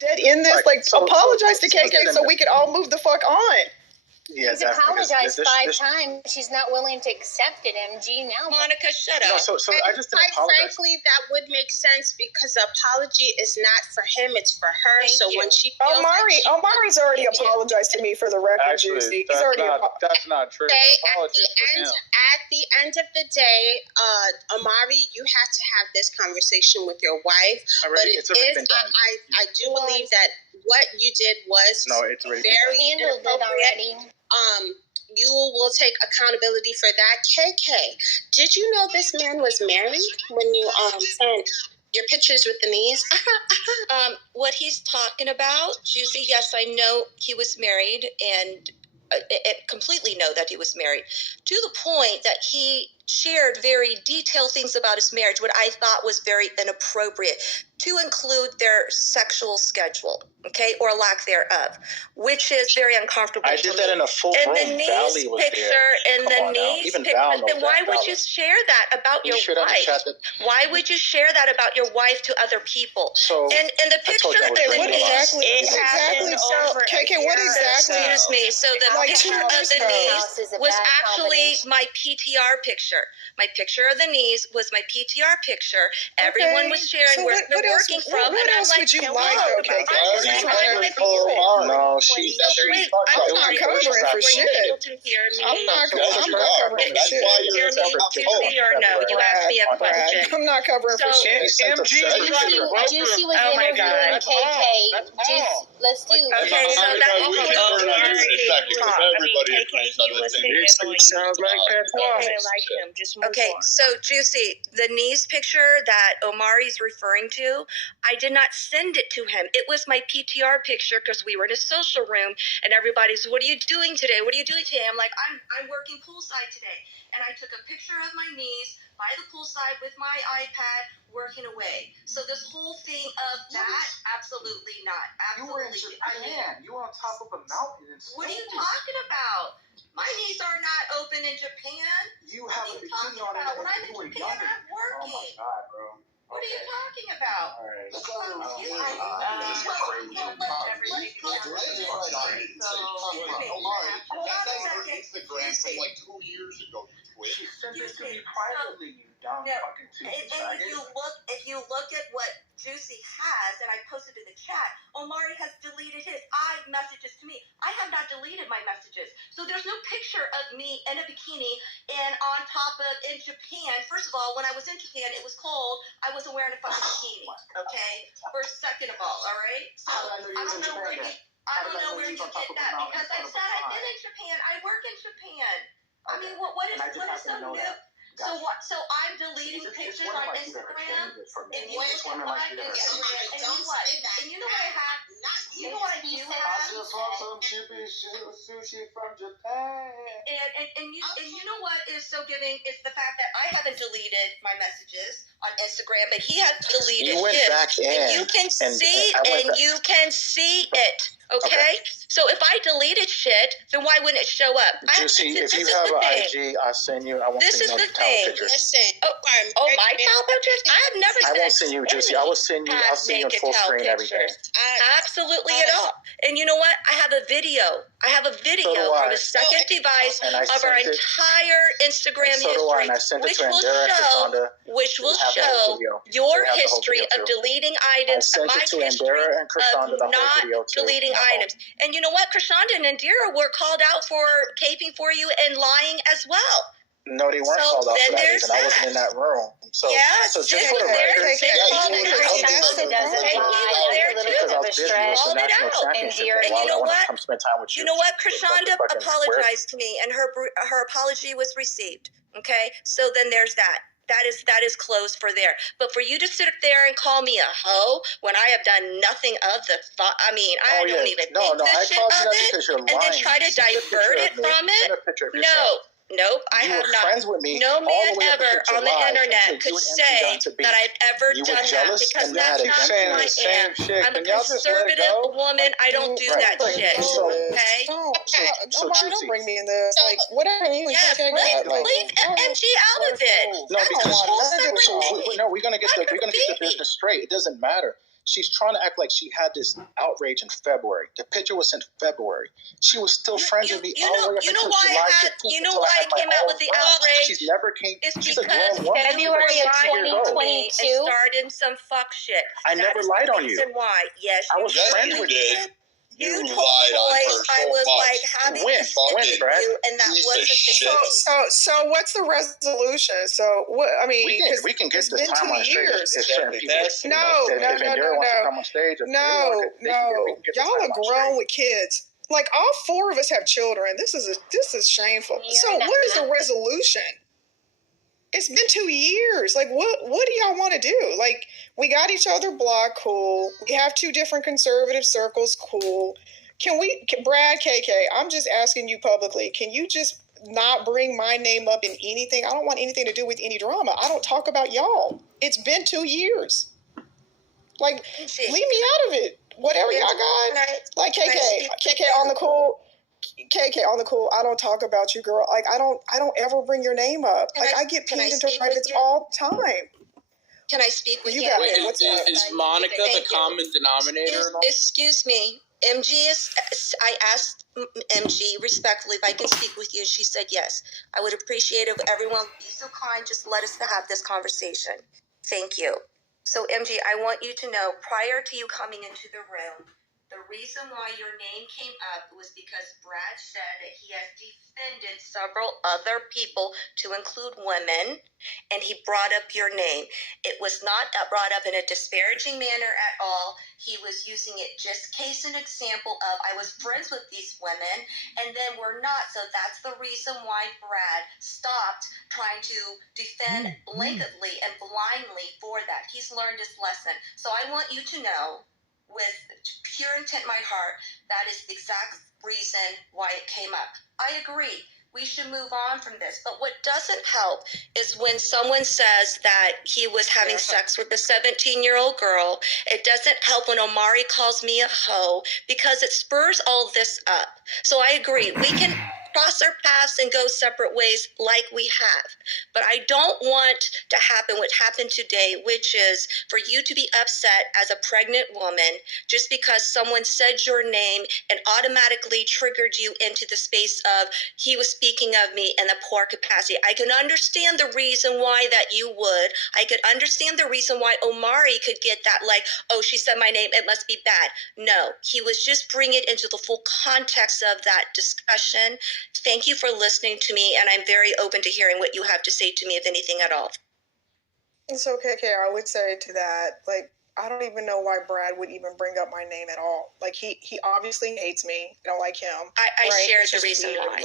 dead in this. Apologize to KK so we could all move the fuck on. Yeah, she's apologized 5 times. She's not willing to accept it, MG. Now, Monica, shut up. No, so I just didn't apologize. Frankly, that would make sense because the apology is not for him; it's for her. When she feels Omari's already apologized to me for the record. Actually, that's not true. At the end of the day, Omari, you had to have this conversation with your wife. It's already been done. I do believe that what you did was very handled it already. You will take accountability for that. KK, did you know this man was married when you sent your pictures with the knees? What he's talking about, Juicy, yes, I know he was married, and completely know that he was married, to the point that he shared very detailed things about his marriage, what I thought was very inappropriate, to include their sexual schedule, okay, or lack thereof, which is very uncomfortable. I did that in a full room. And the knees picture, then why would you share that about your wife? Why would you share that about your wife to other people? And the picture of the knees, KK, what exactly? Excuse me. So the picture of the knees was actually my PTR picture. My picture of the knees was my PTR picture. Everyone was sharing where they're working from. What else would you like, okay? No, she's I'm not covering for shit. I'm not covering for shit. You asked me a question. I'm not covering for shit. Juicy was interviewing KK. Let's do. Okay, so that sounds like patois. Okay, so Juicy, the knees picture that Omari's referring to, I did not send it to him. It was my PTR picture because we were in a social room and everybody's, what are you doing today? What are you doing today? I'm like, I'm working poolside today. And I took a picture of my knees by the poolside with my iPad working away. So this whole thing of that, absolutely not. Absolutely. You were in Japan. You were on top of a mountain. What are you talking about? My knees are not open in Japan. You have a bikini on. When I'm in Japan, I'm working. Oh my God, bro. What are you talking about? All right. Instagram from like 2 years ago. She sent this to me privately, you dumb fucking two-faced faggot. If you look at what Juicy has, and I posted in the chat, Omari has deleted his messages to me. I have not deleted my messages. So there's no picture of me in a bikini and on top of in Japan. First of all, when I was in Japan, it was cold. I wasn't wearing a fucking bikini. Okay? First, second of all right? So I don't know where you get that because I said I've been in Japan. I work in Japan. I mean, what is so new? So I'm deleting pictures on Instagram. And you know what I have? You know what I do have? I just want some sushi from Japan. And you know what is so giving is the fact that I haven't deleted my messages on Instagram, but he has deleted his. You went back in. And you can see it. Okay? So if I deleted shit, then why wouldn't it show up? Juicy, if you have an IG, I'll send you. I won't send you no towel pictures. Listen. My towel pictures? I have never I won't send you, Juicy. I'll send you full screen everything. Absolutely at all. And you know what? I have a video. From a second device of our entire Instagram history, which will show your history of deleting items, my history of not deleting items. And you know what? Krishanda and Indira were called out for caping for you and lying as well. No, they weren't called out for that reason. I wasn't in that room. So just for the record, and you know what? You know what? Krishanda apologized to me, and her apology was received. Okay, so then there's that. That is closed for there. But for you to sit there and call me a hoe when I have done nothing of the thought, I mean, I don't even think this shit of it, and then try to divert it from it. Nope, I have not. No man ever on the internet could say that I've ever done that because that's not who I am. I'm a conservative woman. I don't do that shit. Okay? Don't bring me in this. Like, whatever you leave MG out of it. No, because we're gonna get the business straight. It doesn't matter. She's trying to act like she had this outrage in February. The picture was in February. She was still friends with me all the way up until July 15th. You know why I came out with the outrage? She's never came. It's She's a because grown woman. February of 2022 and started some fuck shit. I never lied on you. Why? Yes, I was friends with you. You told boys I was like having When, Brad? you, and that wasn't the case. So what's the resolution? So what? I mean, we can get this timeline straight. If certain people, No. Y'all are grown with kids. Like all four of us have children. This is shameful. So what is the resolution? It's been 2 years. Like, what do y'all want to do? Like, we got each other blocked, cool. We have 2 different conservative circles, cool. Brad, KK, I'm just asking you publicly, can you just not bring my name up in anything? I don't want anything to do with any drama. I don't talk about y'all. It's been 2 years. Like, leave me out of it. Whatever y'all got. Like, KK on the cool. KK, on the cool, I don't talk about you, girl. Like, I don't ever bring your name up. Like, I get pinned into privates all the time. Can I speak with you? Is Monica the common denominator? Excuse me. I asked MG respectfully if I can speak with you, and she said yes. I would appreciate if everyone would be so kind, just let us have this conversation. Thank you. So, MG, I want you to know, prior to you coming into the room, the reason why your name came up was because Brad said that he has defended several other people, to include women, and he brought up your name. It was not brought up in a disparaging manner at all. He was using it just case an example of, I was friends with these women, and then we're not. So that's the reason why Brad stopped trying to defend blanketly and blindly for that. He's learned his lesson. So I want you to know, with pure intent in my heart, that is the exact reason why it came up. I agree. We should move on from this. But what doesn't help is when someone says that he was having sex with a 17-year-old girl. It doesn't help when Omari calls me a hoe, because it spurs all this up. So I agree. We can cross our paths and go separate ways like we have. But I don't want to happen what happened today, which is for you to be upset as a pregnant woman just because someone said your name and automatically triggered you into the space of he was speaking of me in a poor capacity. I can understand the reason why that you would. I could understand the reason why Omari could get that, like, oh, she said my name, it must be bad. No, he was just bringing it into the full context of that discussion. Thank you for listening to me, and I'm very open to hearing what you have to say to me, if anything at all. So, KK, I would say to that, like, I don't even know why Brad would even bring up my name at all. Like, he obviously hates me. I don't like him. I shared the reason why.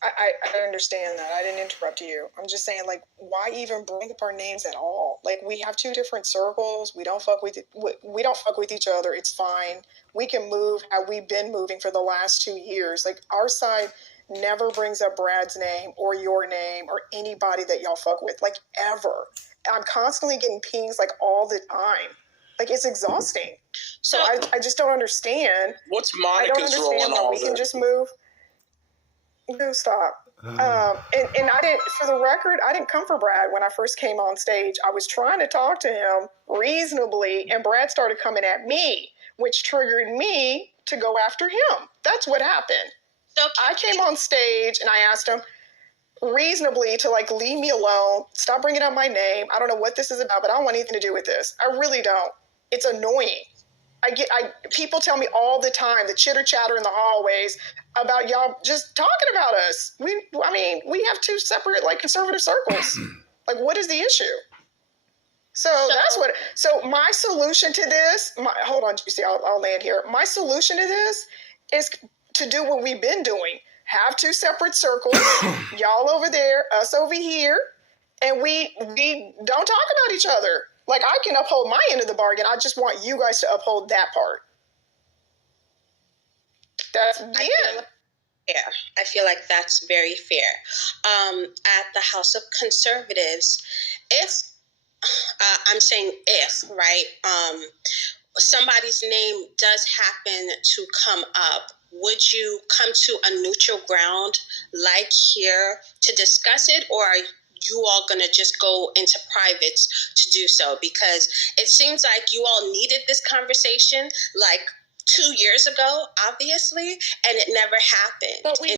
I understand that. I didn't interrupt you. I'm just saying, like, why even bring up our names at all? Like, we have 2 different circles. We don't fuck with each other. It's fine. We can move how we've been moving for the last 2 years. Like, our side never brings up Brad's name or your name or anybody that y'all fuck with, like, ever. I'm constantly getting pings, like, all the time. Like, it's exhausting. So I just don't understand. What's Monica's role in all we this? can just move. No, stop. And I didn't, for the record, I didn't come for Brad when I first came on stage. I was trying to talk to him reasonably, and Brad started coming at me, which triggered me to go after him. That's what happened. I came on stage and I asked him reasonably to, like, leave me alone, stop bringing up my name. I don't know what this is about, but I don't want anything to do with this. I really don't. It's annoying. People tell me all the time, the chitter chatter in the hallways about y'all just talking about us. We have 2 separate, like, conservative circles. Like, what is the issue? So my solution to this, hold on, Juicy, I'll land here. My solution to this is to do what we've been doing. Have 2 separate circles, y'all over there, us over here, and we don't talk about each other. Like, I can uphold my end of the bargain. I just want you guys to uphold that part. That's the end. Yeah, I feel like that's very fair. At the House of Conservatives, if right, somebody's name does happen to come up, would you come to a neutral ground like here to discuss it, or are you all going to just go into privates to do so? Because it seems like you all needed this conversation like 2 years ago, obviously, and it never happened. But we